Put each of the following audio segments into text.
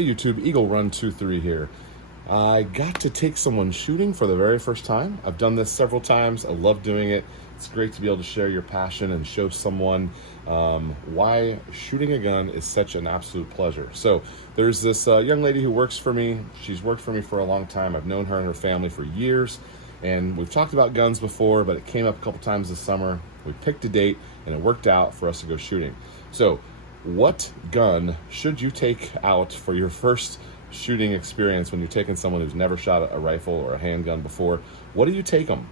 Hey YouTube, Eagle Run 23 here. I got to take someone shooting for the very first time. I've done this several times. I love doing it. It's great to be able to share your passion and show someone why shooting a gun is such an absolute pleasure. So there's this young lady who works for me. She's worked for me for a long time. I've known her and her family for years, and we've talked about guns before, but it came up a couple times this summer. We picked a date and it worked out for us to go shooting. So what gun should you take out for your first shooting experience when you're taking someone who's never shot a rifle or a handgun before? What do you take them?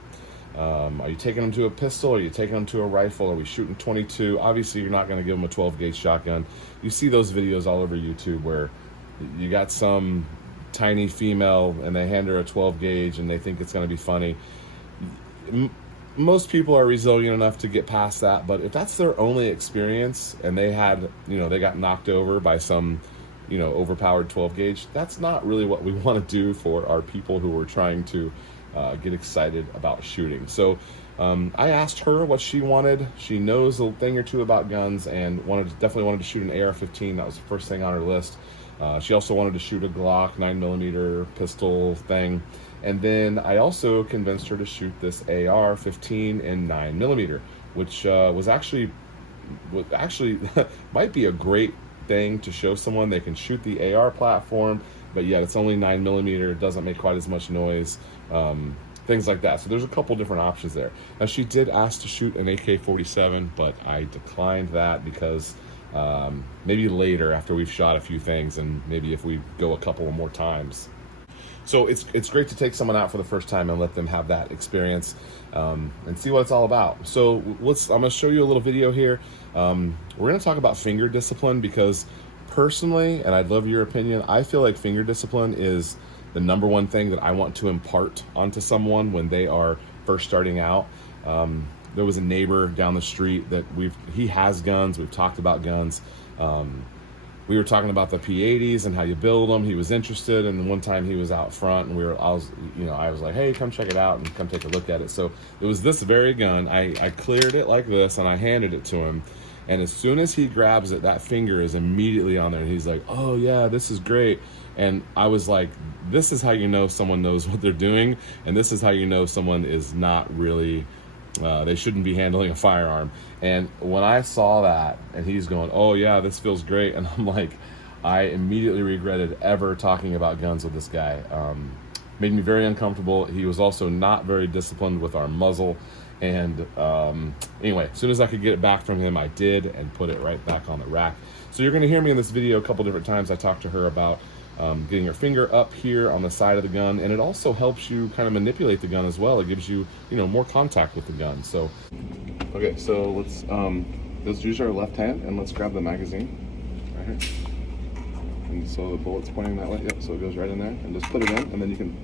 Are you taking them to a pistol? Are you taking them to a rifle? Are we shooting 22? Obviously, you're not going to give them a 12 gauge shotgun. You see those videos all over YouTube where you got some tiny female and they hand her a 12 gauge and they think it's going to be funny. Most people are resilient enough to get past that, but if that's their only experience and they had, they got knocked over by some, overpowered 12 gauge, that's not really what we want to do for our people who are trying to get excited about shooting. So I asked her what she wanted. She knows a thing or two about guns and definitely wanted to shoot an AR-15. That was the first thing on her list. She also wanted to shoot a Glock 9mm pistol thing. And then I also convinced her to shoot this AR-15 in 9mm, which was actually might be a great thing to show someone. They can shoot the AR platform, but yet it's only 9mm. It doesn't make quite as much noise. Things like that. So there's a couple different options there. Now she did ask to shoot an AK-47, but I declined that because maybe later after we've shot a few things and maybe if we go a couple more times. So it's great to take someone out for the first time and let them have that experience and see what it's all about. So I'm going to show you a little video here. We're going to talk about finger discipline because personally, and I'd love your opinion, I feel like finger discipline is the number one thing that I want to impart onto someone when they are first starting out. There was a neighbor down the street that he has guns. We've talked about guns. We were talking about the P80s and how you build them. He was interested, and one time he was out front, and I was like, hey, come check it out and come take a look at it. So it was this very gun. I cleared it like this, and I handed it to him. And as soon as he grabs it, that finger is immediately on there, and he's like, oh yeah, this is great. And I was like, this is how you know someone knows what they're doing, and this is how you know someone is not really they shouldn't be handling a firearm. And when I saw that and he's going, oh yeah, this feels great, and I'm like, I immediately regretted ever talking about guns with this guy. Made me very uncomfortable. He was also not very disciplined with our muzzle. And anyway, as soon as I could get it back from him, I did, and put it right back on the rack. So you're going to hear me in this video a couple different times. I talked to her about getting your finger up here on the side of the gun, and it also helps you kind of manipulate the gun as well. It gives you, more contact with the gun. So, okay, so let's use our left hand and let's grab the magazine right here. And so the bullet's pointing that way. Yep. So it goes right in there, and just put it in, and then you can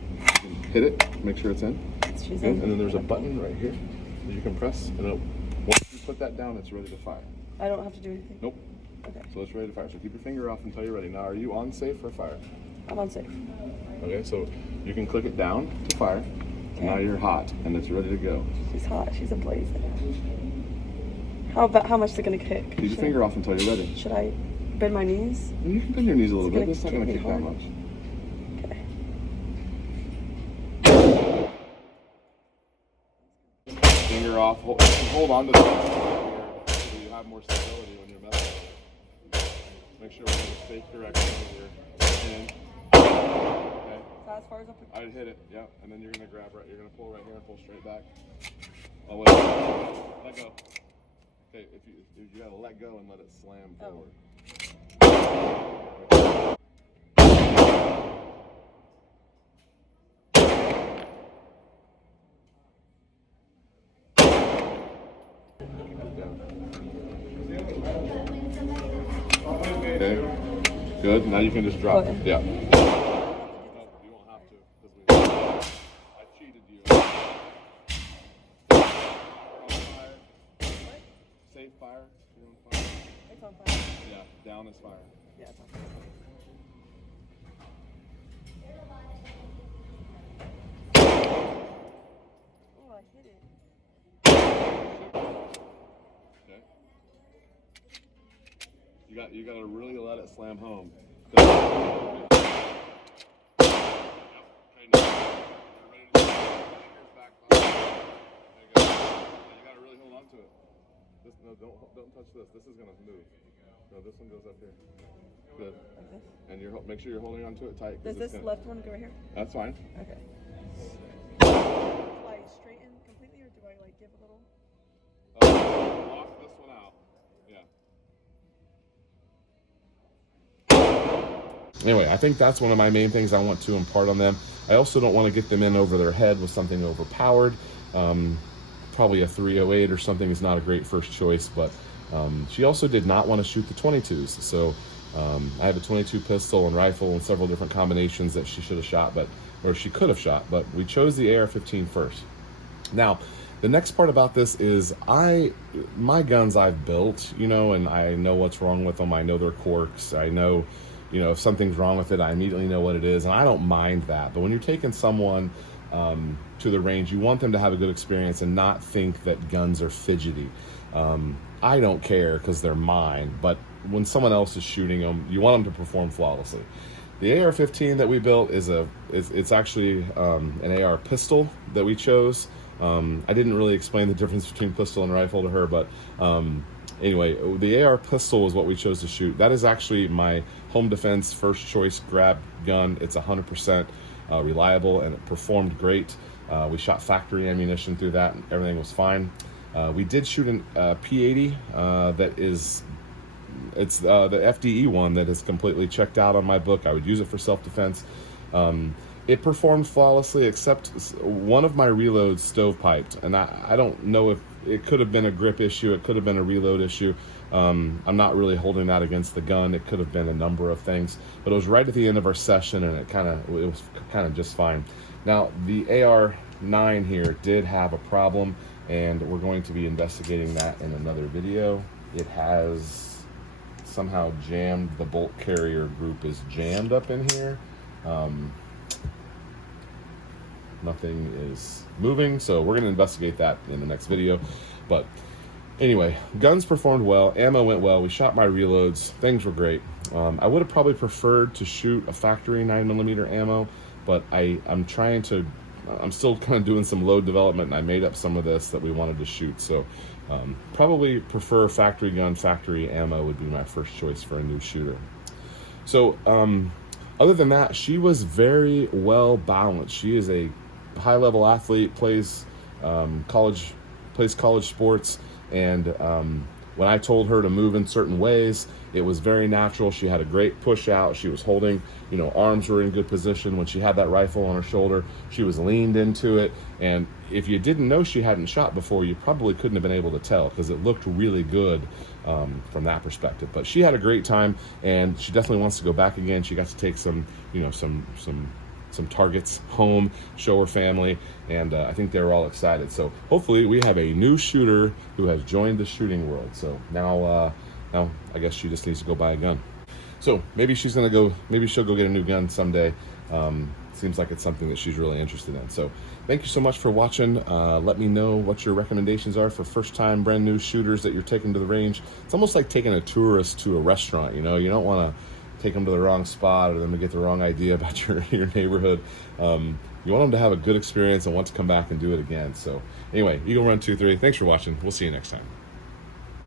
hit it, make sure it's in. And then there's a button right here that you can press, and once you put that down, it's ready to fire. I don't have to do anything? Nope. Okay. So it's ready to fire. So keep your finger off until you're ready. Now, are you on safe or fire? I'm on safe. Okay, so you can click it down to fire. Okay. Now you're hot, and it's ready to go. She's hot. She's ablazing. How much is it going to kick? Keep your finger off until you're ready. Should I bend my knees? You can bend your knees a little bit. It's not going to kick that much. Okay. Finger off. Hold on to the so you have more stability when you're messing. Make sure we're in the safe direction here. Okay. So as far as I'd hit it, yeah, and then you're gonna grab right. You're gonna pull right here and pull straight back. Oh wait, let go. Okay, if you gotta let go and let it slam forward. Okay, good. Now you can just drop it. Yeah. No, you won't have to because I cheated you. Fire. Safe fire. You're on fire. It's on fire. Yeah, down is fire. Yeah, it's on fire. Oh, I hit it. Okay. You got to really let it slam home. No, don't touch this. This is gonna move. No, this one goes up here. Good. Like this? And make sure you're holding onto it tight. Does this left one go right here? That's fine. Okay. Do I straighten completely, or do I like give a little? Lock this one out. Yeah. Anyway, I think that's one of my main things I want to impart on them. I also don't want to get them in over their head with something overpowered. Probably a 308 or something is not a great first choice, but she also did not want to shoot the 22s. So I have a 22 pistol and rifle and several different combinations that she should have shot, or she could have shot, but we chose the AR-15 first. Now, the next part about this is my guns I've built, and I know what's wrong with them. I know they're corks. I know, if something's wrong with it, I immediately know what it is, and I don't mind that. But when you're taking someone to the range, you want them to have a good experience and not think that guns are fidgety. I don't care because they're mine, but when someone else is shooting them, you want them to perform flawlessly. The AR-15 that we built it's actually an AR pistol that we chose. I didn't really explain the difference between pistol and rifle to her, but anyway, the AR pistol was what we chose to shoot. That is actually my home defense first choice grab gun. It's 100% reliable, and it performed great. We shot factory ammunition through that, and everything was fine. We did shoot an P80 it's the FDE one that is completely checked out on my book. I would use it for self-defense. It performed flawlessly, except one of my reloads stovepiped, and I don't know if it could have been a grip issue, it could have been a reload issue. I'm not really holding that against the gun. It could have been a number of things, but it was right at the end of our session, and it was kind of just fine. Now, the AR-9 here did have a problem, and we're going to be investigating that in another video. It has somehow jammed, the bolt carrier group is jammed up in here. Nothing is moving, so we're going to investigate that in the next video. But anyway, guns performed well, ammo went well, we shot my reloads, things were great. I would have probably preferred to shoot a factory 9mm ammo, but I'm still kind of doing some load development, and I made up some of this that we wanted to shoot. So probably prefer factory gun, factory ammo would be my first choice for a new shooter. So other than that, she was very well balanced. She is a high-level athlete, plays college sports, and when I told her to move in certain ways, it was very natural. She had a great push out. She was holding, arms were in good position. When she had that rifle on her shoulder, she was leaned into it. And if you didn't know she hadn't shot before, you probably couldn't have been able to tell, because it looked really good from that perspective. But she had a great time, and she definitely wants to go back again. She got to take some targets home, show her family, and I think they were all excited. So hopefully we have a new shooter who has joined the shooting world. So now I guess she just needs to go buy a gun. So maybe she'll go get a new gun someday. Seems like it's something that she's really interested in. So thank you so much for watching. Let me know what your recommendations are for first-time brand new shooters that you're taking to the range. It's almost like taking a tourist to a restaurant. You don't want to take them to the wrong spot or them to get the wrong idea about your neighborhood. You want them to have a good experience and want to come back and do it again. So anyway, Eagle Run 23, thanks for watching. We'll see you next time.